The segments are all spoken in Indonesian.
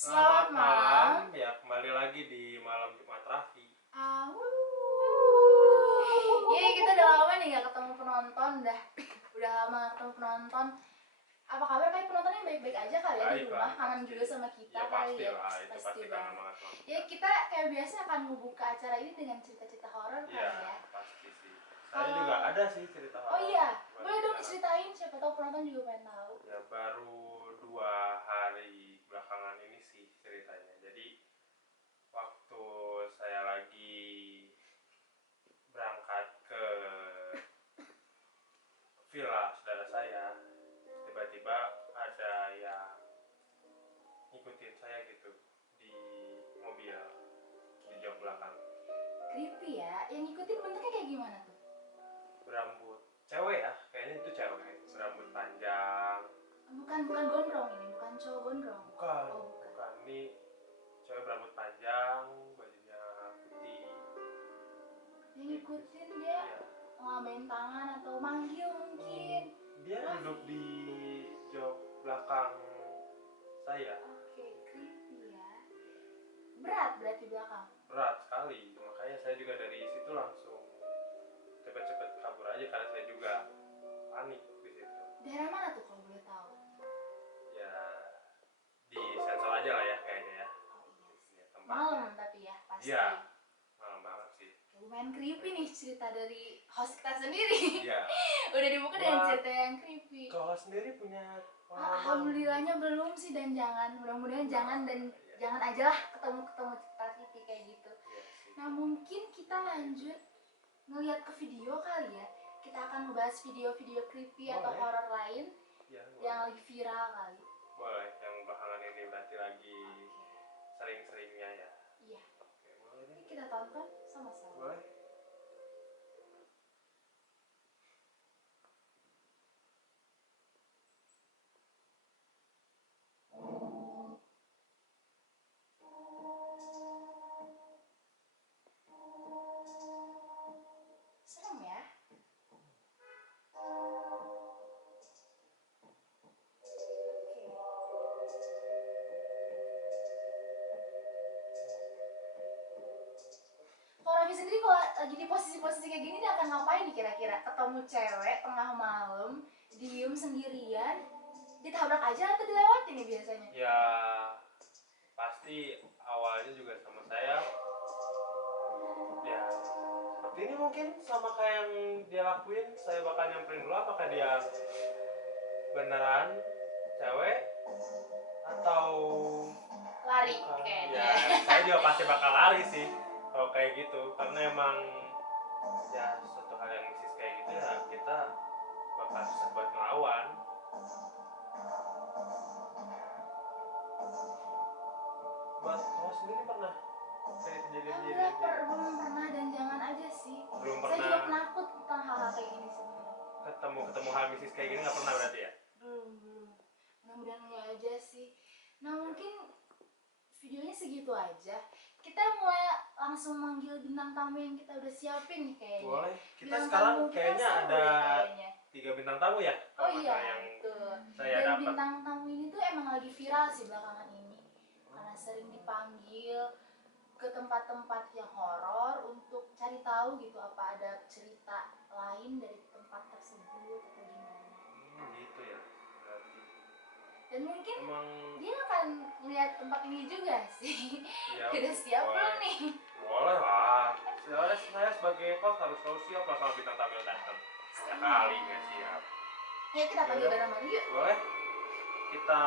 Selamat malam, ya kembali lagi di Malam Jumat Raffi. Yeay, kita udah lama nih gak ketemu penonton udah lama gak ketemu penonton. Apa kabar kali penontonnya baik-baik aja kali ya di rumah, kangen juga sama kita Ya kali pasti ya. lah, itu pasti kangen banget sama kita. Ya kita kayak biasa akan membuka acara ini dengan cerita-cerita horor kali ya. Iya, pasti sih. Saya juga ada sih cerita horor. Oh iya, boleh dong diceritain, siapa tahu penonton juga pengen tahu. Ya baru 2 hari belakangan ini sih ceritanya. Jadi waktu saya lagi berangkat ke villa saudara saya, tiba-tiba ada yang ngikutin saya gitu di mobil di jok belakang. Creepy ya, yang ngikutin bentuknya kayak gimana tuh? Berambut cewek ya, kayaknya itu cewek, berambut panjang. Bukan gondrong ini, bukan cowok gondrong. Bukan, Oh, bukan, ini cewek berambut panjang, bajunya putih. Yang ngikutin dia Iya. ngelamein tangan atau manggil mungkin. Dia duduk di jok belakang saya. Oke, creepy ya. Berat berarti belakang. Berat sekali, makanya saya juga dari situ langsung cepet-cepet kabur aja karena saya juga panik di situ. Daerah mana tuh kalau boleh tahu? Ya di sensor aja lah ya kayaknya ya. Oh iya sih. Ya, tempatnya. Malam tapi ya pasti. Iya, malam banget sih. Lumayan creepy nih cerita dari host kita sendiri. Iya. Udah dibuka dengan cerita yang creepy. Kalau sendiri punya pengalaman? Alhamdulillahnya belum sih, dan mudah-mudahan jangan, dan jangan aja lah ketemu cerita creepy kayak gitu. Iya sih. Nah mungkin kita lanjut ngeliat ke video kali ya. Kita akan membahas video-video creepy atau horor lain Ya, yang lagi viral kali. boleh, yang belakangan ini berarti lagi sering-seringnya ya. Iya. Oke, boleh deh. Kita tonton sama-sama. Boleh. Serem ya. Kalau Raffi sendiri kalau lagi di posisi-posisi kayak gini dia akan ngapain nih kira-kira? Ketemu cewek tengah malam, diem sendirian, ditabrak aja atau dilewatin nih biasanya? Ya pasti awalnya juga sama saya ya seperti ini, mungkin sama kayak yang dia lakuin. Saya bakal nyamperin dulu apakah dia beneran cewek atau Lari bukan. kayaknya. Ya saya juga pasti bakal lari sih kalau kayak gitu, karena emang ya suatu hal yang mistis kayak gitu ya kita bakal susah buat melawan. Buat kamu sendiri pernah kejadian-kejadian Belum pernah, dan jangan aja sih. Belum Saya pernah. juga penakut tentang hal-hal kayak gini sebenarnya. ketemu hal mistis kayak gini nggak pernah berarti ya? Belum. Mudah-mudahan enggak aja sih. Nah mungkin videonya segitu aja. Kita mulai langsung manggil bintang tamu yang kita udah siapin nih kayaknya. Boleh. Kita Bintang sekarang tamu kita kayaknya seru ada deh kayaknya. 3 bintang tamu ya. Oh Kalau iya, yang betul. saya Dan dapat. bintang tamu ini tuh emang lagi viral sih belakangan ini, karena sering dipanggil ke tempat-tempat yang horor untuk cari tahu gitu apa ada cerita lain dari tempat tersebut atau gimana. Gitu ya. Berarti. Dan mungkin Emang dia akan lihat tempat ini juga sih. ya, Udah siap belum nih? Boleh lah. Saya sebagai host harus selalu siap lah sama bintang tamu yang datang. Sekali nggak siap. Ya kita panggil bareng-bareng yuk. Boleh. Kita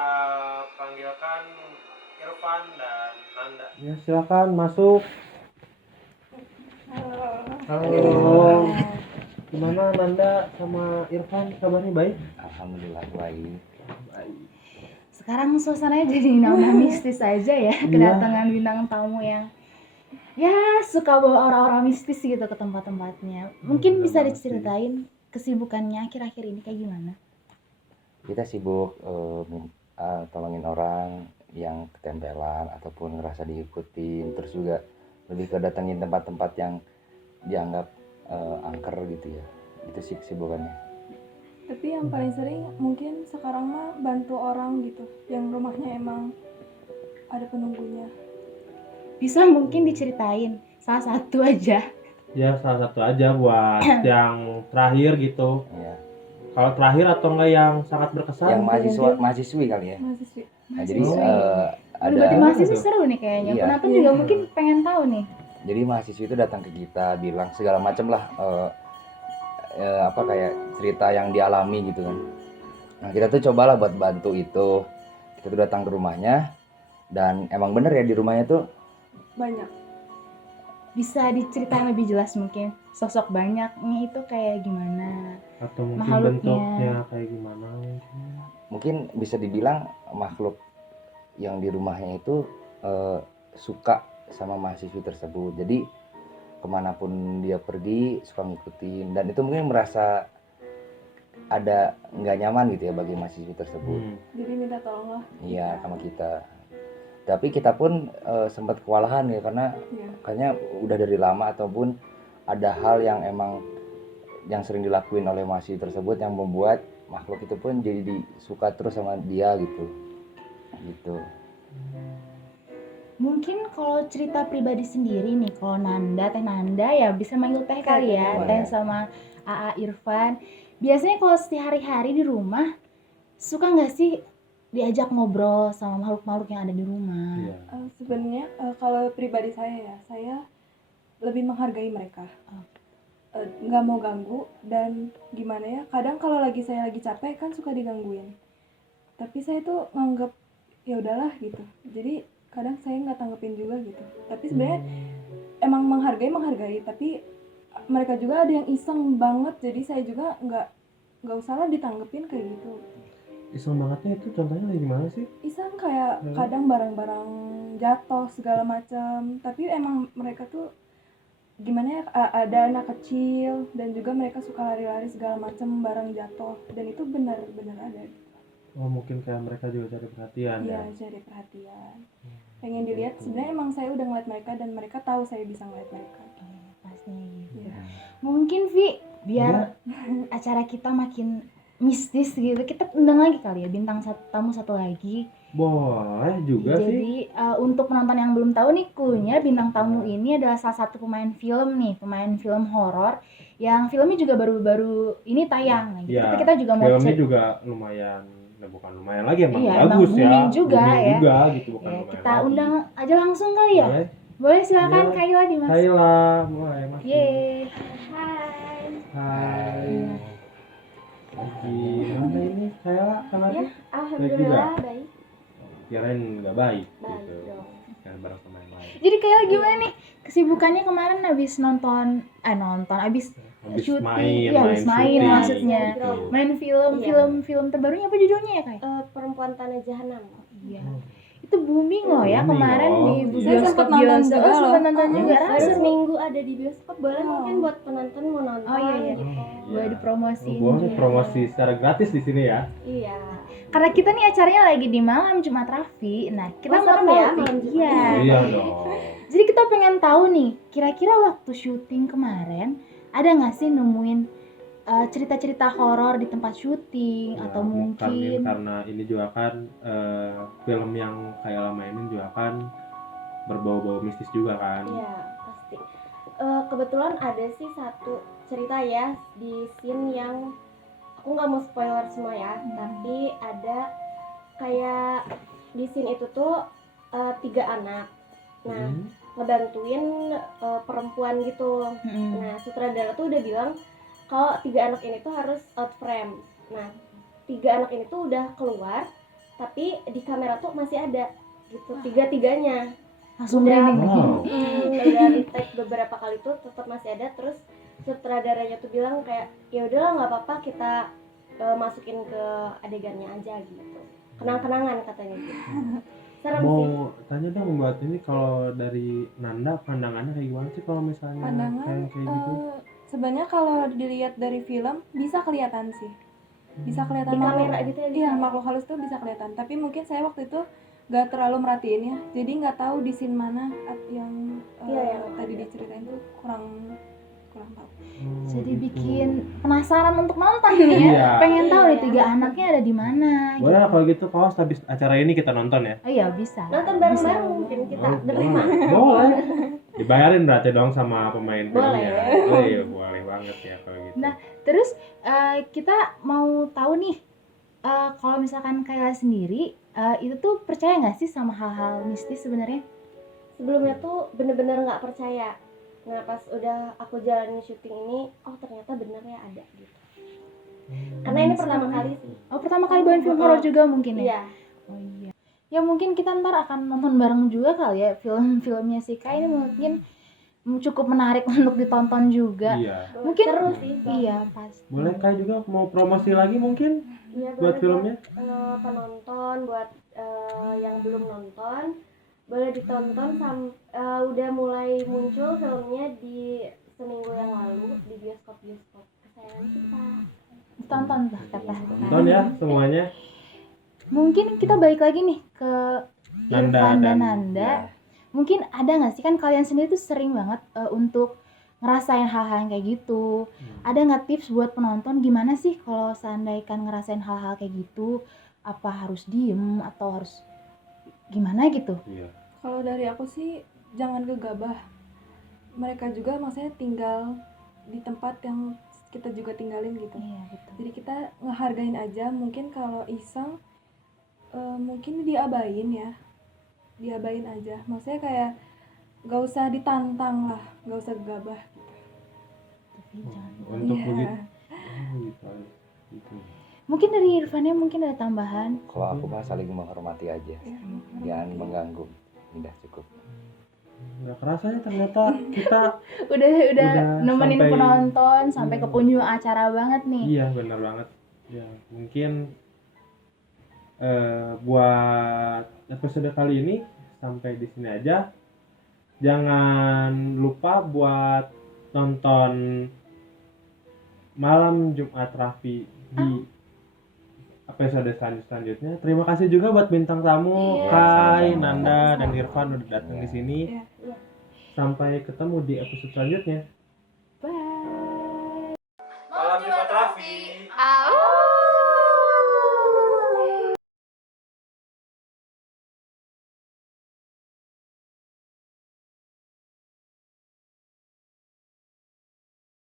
panggilkan Irfan dan Nanda. Ya silakan masuk. Halo. Gimana Nanda sama Irfan, kabarnya baik? Alhamdulillah baik. Sekarang suasananya jadi nama mistis aja ya, kedatangan bintang tamu yang ya suka bawa orang-orang mistis gitu ke tempat-tempatnya. Mungkin bisa diceritain kesibukannya akhir-akhir ini kayak gimana? Kita sibuk tolongin orang yang ketempelan ataupun ngerasa diikutin, terus juga lebih ke datengin tempat-tempat yang dianggap angker gitu ya. Itu sih kesibukannya. Tapi yang paling sering mungkin sekarang mah bantu orang gitu, yang rumahnya emang ada penunggunya. Bisa mungkin diceritain salah satu aja. Ya salah satu aja buat yang terakhir gitu. Ya, Kalau terakhir atau enggak yang sangat berkesan? yang gitu mahasiswa mungkin? mahasiswi kali ya. Mahasiswi. Nah, jadi Mahasiswi. ada Berarti mahasiswa Tuh. seru nih kayaknya. Iya. Penonton Iya. juga mungkin pengen tahu nih. jadi mahasiswi itu datang ke kita bilang segala macam lah apa kayak cerita yang dialami gitu kan. Nah, kita tuh cobalah buat bantu itu. Kita tuh datang ke rumahnya dan emang bener ya di rumahnya tuh Banyak. Bisa diceritain lebih jelas mungkin sosok banyaknya itu kayak gimana? Atau mungkin Makhluknya. bentuknya kayak gimana mungkin. mungkin bisa dibilang makhluk yang di rumahnya itu suka sama mahasiswi tersebut. Jadi kemanapun dia pergi suka ngikutin dan itu mungkin merasa ada nggak nyaman gitu ya bagi mahasiswi tersebut. Jadi minta tolong lah. Iya sama kita. Tapi kita pun sempat kewalahan ya karena Iya. kayaknya udah dari lama ataupun ada hal yang emang yang sering dilakuin oleh mahasiswi tersebut yang membuat makhluk itu pun jadi disuka terus sama dia gitu. Mungkin kalau cerita pribadi sendiri nih, kalau Teh Nanda ya bisa manggil Teh kali ya, Boleh. Teh sama AA Irfan. Biasanya kalau sehari-hari di rumah suka nggak sih diajak ngobrol sama makhluk-makhluk yang ada di rumah? Iya. Sebenarnya kalau pribadi saya ya, saya lebih menghargai mereka. Nggak mau ganggu dan gimana ya, kadang kalau saya lagi capek kan suka digangguin. Tapi saya tuh nganggap ya udahlah gitu. Jadi kadang saya nggak tanggepin juga gitu. Tapi sebenarnya emang menghargai, tapi mereka juga ada yang iseng banget. Jadi saya juga nggak usah lah ditanggepin kayak gitu. Iseng bangetnya itu contohnya kayak gimana sih? Iseng kayak kadang barang-barang jatuh segala macam, tapi emang mereka tuh gimana ya, ada anak kecil dan juga mereka suka lari-lari segala macam barang jatuh dan itu benar-benar ada. Oh mungkin kayak mereka juga cari perhatian Iya, ya. cari perhatian, pengen dilihat. Sebenarnya emang saya udah ngeliat mereka dan mereka tahu saya bisa ngeliat mereka. Pastinya gitu. Iya. Mungkin Vi, biar acara kita makin mistis gitu, kita undang lagi kali ya tamu satu lagi. Boleh juga sih. Jadi untuk penonton yang belum tahu nih, cluenya bintang tamu ini adalah salah satu pemain film horor yang filmnya juga baru-baru ini tayang. Nah, gitu. Ya, Kita juga mau filmnya cek. juga lumayan, bukan lumayan lagi emang Iya, bagus emang ya. booming juga Booming ya. juga gitu, bukan Ya, lumayan kita lagi. undang aja langsung kali ya. Boleh. Boleh silakan Iya. Kaila di Mas. Kaila, boleh Mas. Yeay. Hai. Hai. Lagi mana ini Kaila kemarin? Ya, alhamdulillah baik. Kirain nggak baik Baik gitu. dong. Kan bareng sama yang lain. Jadi Kaila gimana nih? Kesibukannya kemarin habis habis Habis syuting, main, iya, habis main syuting, maksudnya. gitu. main film Iya. film terbarunya apa judulnya ya, Kak? Perempuan Tanah Jahanam. Iya. Itu booming loh ya Booming kemarin loh. di Saya bioskop sempat nonton juga sempat loh. nonton juga. Baru Seru. seminggu ada di bioskop, boleh Oh. mungkin buat penonton mau nonton. Oh, iya, iya. Gitu. Boleh dipromosiin Boleh juga. promosi secara gratis di sini ya. Iya. Karena kita nih acaranya lagi di malam Jumat Raffi. Nah, kita Oh, mau serem tahu ya, malam Jumat. iya. Iya dong. Jadi kita pengen tahu nih, kira-kira waktu syuting kemarin ada nggak sih nemuin cerita-cerita horor di tempat syuting Ya, atau mungkin karena ini juga kan film yang kayak mainin juga kan berbau-bau mistis juga kan. Iya, pasti. Kebetulan ada sih satu cerita ya di scene yang aku nggak mau spoiler semua ya, tapi ada kayak di scene itu tuh 3 anak. Nah, ngebantuin perempuan gitu. Nah, sutradara tuh udah bilang kalau 3 anak ini tuh harus out frame. Nah, 3 anak ini tuh udah keluar, tapi di kamera tuh masih ada gitu, 3-tiganya. langsung Udah, merinding. Wow. Udah retake beberapa kali tuh tetap masih ada. Terus sutradaranya tuh bilang kayak ya udahlah nggak apa-apa, kita masukin ke adegannya aja gitu, kenang-kenangan katanya gitu. Serem sih. Mau tanya dong buat ini, kalau dari Nanda pandangannya kayak gimana sih kalau misalnya Pandangan kayak gitu? sebenarnya kalau dilihat dari film bisa kelihatan sih, bisa kelihatan Di makhluk- kamera gitu ya, iya, makhluk halus tuh bisa kelihatan. Tapi mungkin saya waktu itu gak terlalu merhatiin ya, jadi nggak tahu di scene mana yang Iya, yang tadi diceritain tuh kurang tahu. Jadi gitu. bikin penasaran untuk nonton nih ya. Iya. Pengen tahu nih Iya. 3 anaknya ada di mana. Boleh lah kalau gitu kaos habis acara ini kita nonton ya. Oh iya bisa. Nonton bareng-bareng mungkin kita Oh, berlima. boleh. Dibayarin berarti dong sama pemain Boleh. filmnya. Oh iya, boleh banget ya kalau gitu. Nah, terus kita mau tahu nih kalau misalkan Kayla sendiri itu tuh percaya nggak sih sama hal-hal mistis sebenarnya? Sebelumnya tuh bener-bener nggak percaya. Nah pas udah aku jalanin syuting ini, oh ternyata bener ya ada gitu. Karena ini pertama kali sih. Oh, pertama kali bawain film horor juga mungkin ya? Iya. Oh iya. Ya mungkin kita ntar akan nonton bareng juga kali ya film-filmnya si Kay ini mungkin cukup menarik untuk ditonton juga. Iya. Mungkin seru sih. Iya, pasti. Boleh Kai juga mau promosi lagi mungkin Iya, buat boleh filmnya? penonton, buat yang belum nonton, boleh ditonton. Udah mulai muncul filmnya di seminggu yang lalu di bioskop-bioskop kesayangan kita. Tonton lah kata. Nonton ya semuanya. Mungkin kita balik lagi nih ke Nanda Irfan dan dan Nanda. ya. Mungkin ada nggak sih, kan kalian sendiri tuh sering banget untuk ngerasain hal-hal yang kayak gitu. Ada nggak tips buat penonton gimana sih kalau seandainya ngerasain hal-hal kayak gitu? Apa harus diem atau harus gimana gitu? Iya. Kalau dari aku sih jangan gegabah. Mereka juga maksudnya tinggal di tempat yang kita juga tinggalin gitu. Iya betul. Jadi kita ngehargain aja. Mungkin kalau iseng mungkin diabain ya, diabain aja. Maksudnya kayak gak usah ditantang lah, gak usah gegabah gitu. Tapi jangan. Untuk Iya. begitu. Oh, gitu. Mungkin dari Irfannya mungkin ada tambahan. Kalau aku mah saling menghormati aja, Iya. jangan mengganggu. Udah cukup. Nggak kerasa ya ternyata kita Udah Udah nemenin sampai- penonton sampai ke penghujung acara banget nih. iya benar banget. Ya mungkin buat episode kali ini sampai di sini aja. Jangan lupa buat nonton Malam Jumat Raffi di episode selanjutnya. Terima kasih juga buat bintang tamu Iya, Kai, sama-sama. Nanda, dan Irfan udah datang di Iya. sini. Iya. Sampai ketemu di episode selanjutnya. Bye. Malam Jumat Raffi.